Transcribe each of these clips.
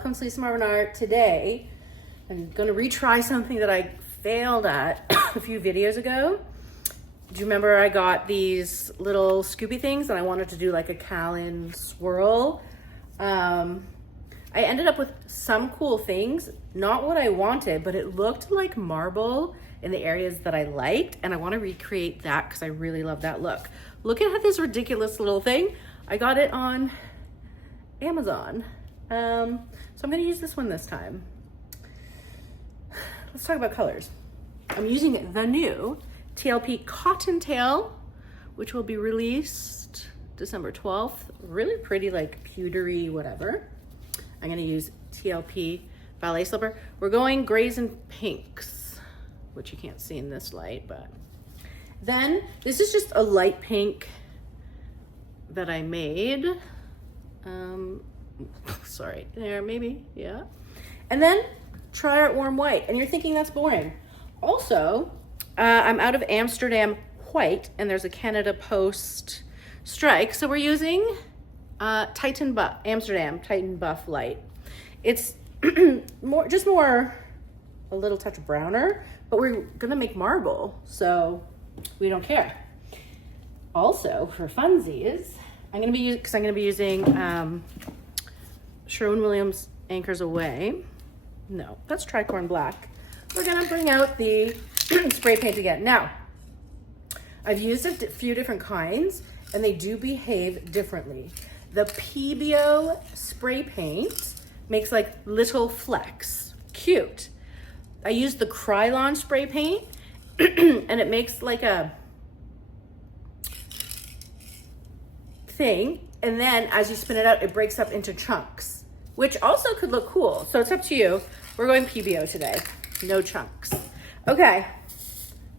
welcome to Lisa Marvin Art. Today, I'm gonna retry something that I failed at a few videos ago. Do you remember I got these little scoopy things and I wanted to do like a Callan swirl? I ended up with some cool things, not what I wanted, but it looked like marble in the areas that I liked, and I wanna recreate that because I really love that look. Look at this ridiculous little thing. I got it on Amazon. So I'm gonna use this one this time. Let's talk about colors. I'm using the new TLP Cottontail, which will be released December 12th. Really pretty, like pewtery, whatever. I'm gonna use TLP Ballet Slipper. We're going grays and pinks, which you can't see in this light, but. Then, this is just a light pink that I made. Sorry, there, maybe, yeah. And then try our warm white, and you're thinking that's boring. Also, I'm out of Amsterdam white, and there's a Canada Post strike, so we're using Titan Buff, Amsterdam Titan Buff Light. It's more, a little touch browner, but we're gonna make marble, so we don't care. Also, for funsies, I'm gonna be using Sherwin-Williams Anchors Away. No, that's Tricorn Black. We're gonna bring out the spray paint again. Now, I've used a few different kinds and they do behave differently. The PBO spray paint makes like little flecks, cute. I used the Krylon spray paint and it makes like a thing, and then as you spin it out, it breaks up into chunks, which also could look cool. So it's up to you. We're going PBO today, no chunks. Okay.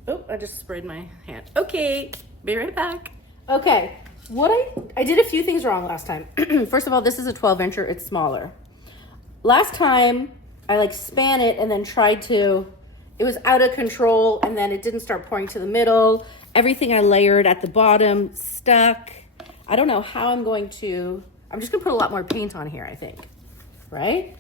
Oh, I just sprayed my hand. Okay, be right back. Okay, I did a few things wrong last time. First of all, this is a 12-incher, it's smaller. Last time, I like span it and then tried to, it was out of control and then it didn't start pouring to the middle. Everything I layered at the bottom stuck. I don't know how I'm just gonna put a lot more paint on here, I think, right?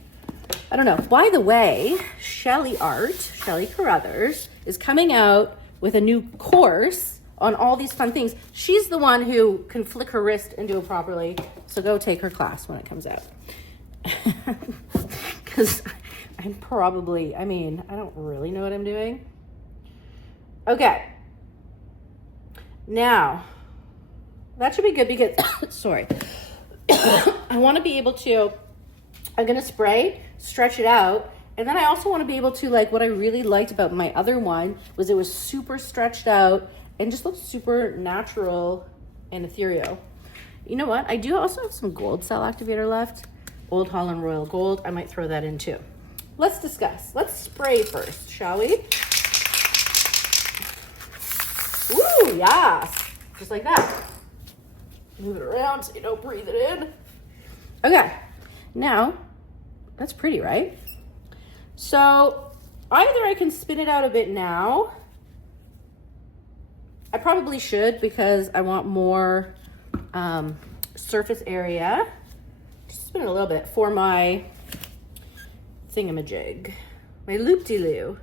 I don't know. By the way, Shelly Carruthers is coming out with a new course on all these fun things. She's the one who can flick her wrist and do it properly. So go take her class when it comes out. Because I don't really know what I'm doing. Okay. Now, that should be good because, sorry. I want to be able to, I'm going to spray, stretch it out. And then I also want to be able to, like, what I really liked about my other one was it was super stretched out and just looked super natural and ethereal. You know what? I do also have some gold cell activator left. Old Holland Royal Gold. I might throw that in too. Let's discuss. Let's spray first, shall we? Ooh, yes. Just like that. Move it around so you don't breathe it in. Okay, now, that's pretty, right? So, either I can spin it out a bit now. I probably should because I want more surface area. Just spin it a little bit for my thingamajig, my loop-de-loo.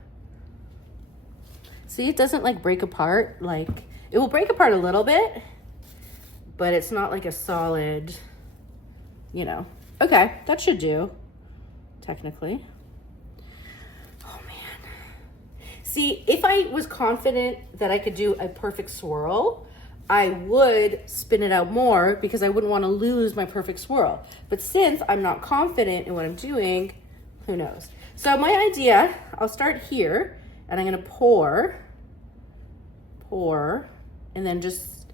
See, it doesn't like break apart. Like, it will break apart a little bit, but it's not like a solid, you know. Okay, that should do, technically. Oh man. See, if I was confident that I could do a perfect swirl, I would spin it out more because I wouldn't want to lose my perfect swirl. But since I'm not confident in what I'm doing, who knows? So my idea, I'll start here and I'm gonna pour, and then just,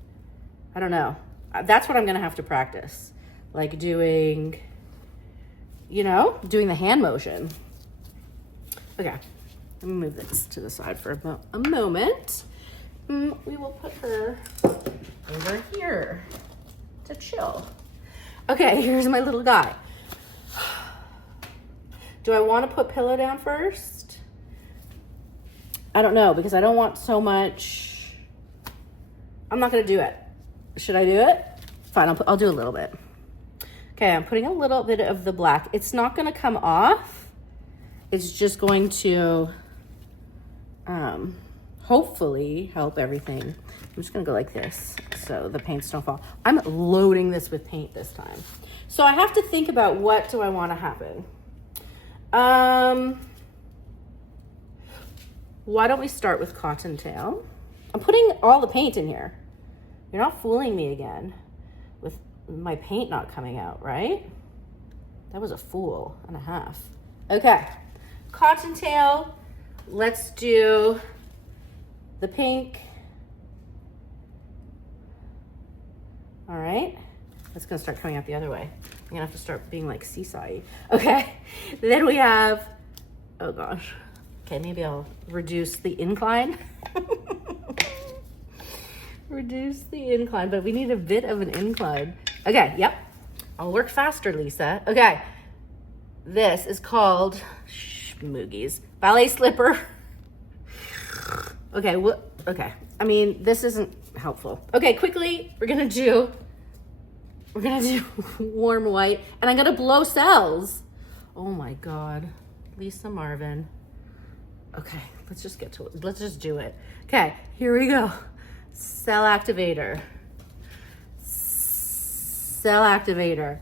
I don't know. That's what I'm gonna have to practice. Like doing, doing the hand motion. Okay, let me move this to the side for a moment. We will put her over here to chill. Okay, here's my little guy. Do I want to put pillow down first? I don't know because I don't want so much. I'm not gonna do it. Should I do it? Fine, I'll do a little bit. Okay, I'm putting a little bit of the black. It's not gonna come off. It's just going to hopefully help everything. I'm just gonna go like this so the paints don't fall. I'm loading this with paint this time. So I have to think about what do I wanna happen. Why don't we start with Cottontail? I'm putting all the paint in here. You're not fooling me again with my paint not coming out, right? That was a fool and a half. Okay, Cottontail, let's do the pink. All right, that's gonna start coming out the other way. I'm gonna have to start being like seaside. Okay, then we have, oh gosh. Okay, maybe I'll reduce the incline. Reduce the incline, but we need a bit of an incline. Okay, yep. I'll work faster, Lisa. Okay, this is called Schmoogies ballet slipper. Okay, what? Okay, I mean, this isn't helpful. Okay, quickly, we're gonna do warm white, and I'm gonna blow cells. Oh my God, Lisa Marvin. Okay, let's just get to it. Let's just do it. Okay, here we go. Cell activator. Cell activator.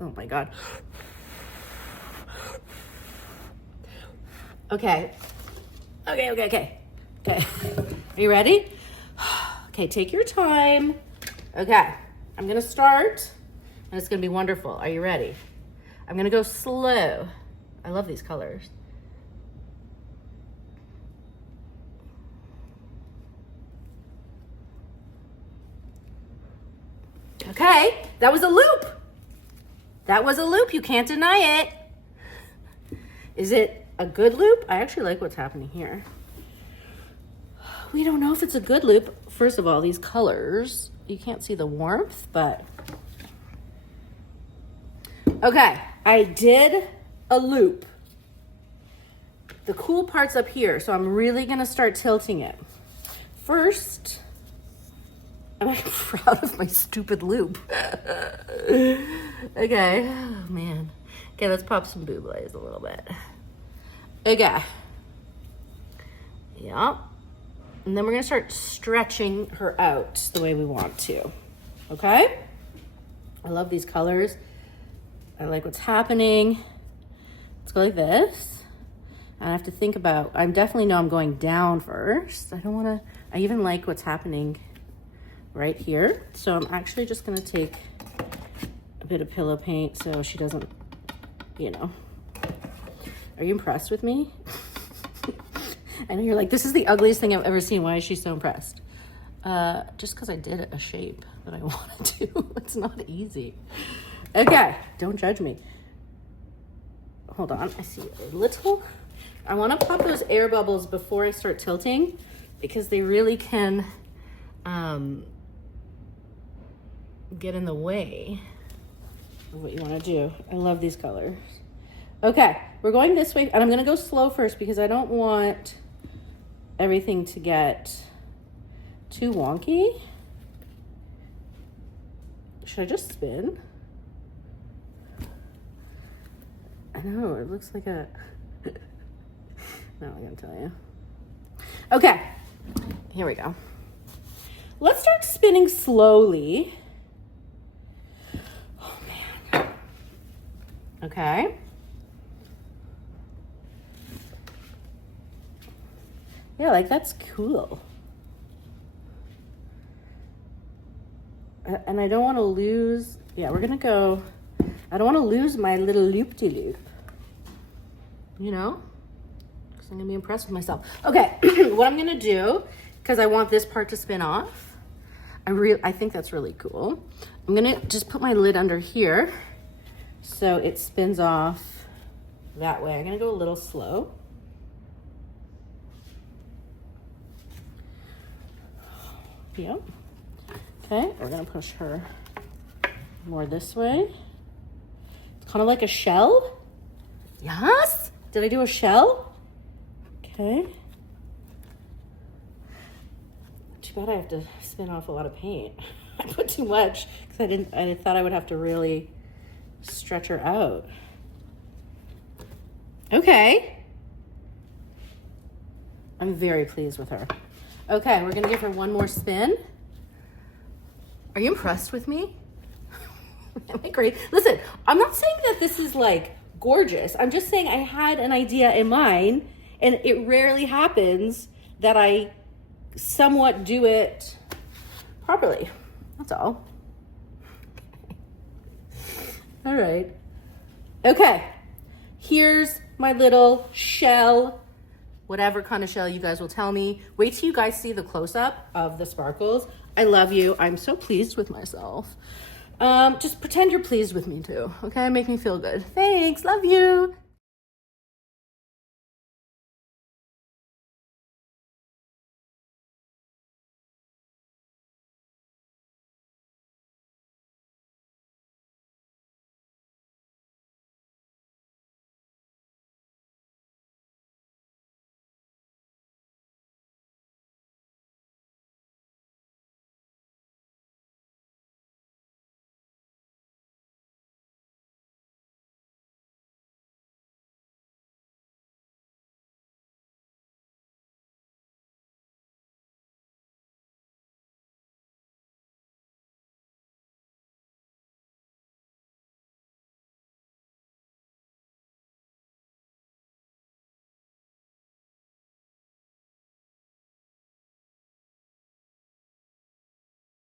Oh my God. Okay. Okay. Are you ready? Okay, take your time. Okay, I'm gonna start and it's gonna be wonderful. Are you ready? I'm gonna go slow. I love these colors. Okay, that was a loop. That was a loop, you can't deny it. Is it a good loop? I actually like what's happening here. We don't know if it's a good loop. First of all, these colors, you can't see the warmth, but. Okay, I did a loop. The cool part's up here, so I'm really gonna start tilting it. First, I'm proud of my stupid loop. Okay, oh man. Okay, let's pop some bubles a little bit. Okay. Yeah. And then we're gonna start stretching her out the way we want to, okay? I love these colors. I like what's happening. Let's go like this. I have to think about, I definitely know I'm going down first. I even like what's happening right here. So I'm actually just gonna take a bit of pillow paint so she doesn't, you know. Are you impressed with me? I know you're like, this is the ugliest thing I've ever seen. Why is she so impressed? Just because I did a shape that I want to do. It's not easy. Okay, don't judge me. Hold on, I see a little. I want to pop those air bubbles before I start tilting because they really can get in the way of what you want to do. I love these colors. Okay, we're going this way, and I'm gonna go slow first because I don't want everything to get too wonky. Should I just spin? I know, it looks like a, no, I'm gonna tell you. Okay, here we go. Let's start spinning slowly. Oh man. Okay. Yeah, like that's cool. And I don't want to lose, yeah, we're gonna go, I don't want to lose my little loop-de-loop, you know? Because I'm gonna be impressed with myself. Okay, what I'm gonna do, because I want this part to spin off, I think that's really cool. I'm gonna just put my lid under here so it spins off that way. I'm gonna go a little slow. Yep. Okay, we're gonna push her more this way. It's kind of like a shell. Yes, Did I do a shell? Okay. Too bad I have to spin off a lot of paint. I put too much because I thought I would have to really stretch her out. Okay. I'm very pleased with her. Okay, we're gonna give her one more spin. Are you impressed with me? Am I great? Listen, I'm not saying that this is like gorgeous. I'm just saying I had an idea in mind, and it rarely happens that I somewhat do it properly. That's all. All right. Okay. Here's my little shell, whatever kind of shell you guys will tell me. Wait till you guys see the close-up of the sparkles. I love you. I'm so pleased with myself. Just pretend you're pleased with me too, okay? Make me feel good. Thanks. Love you.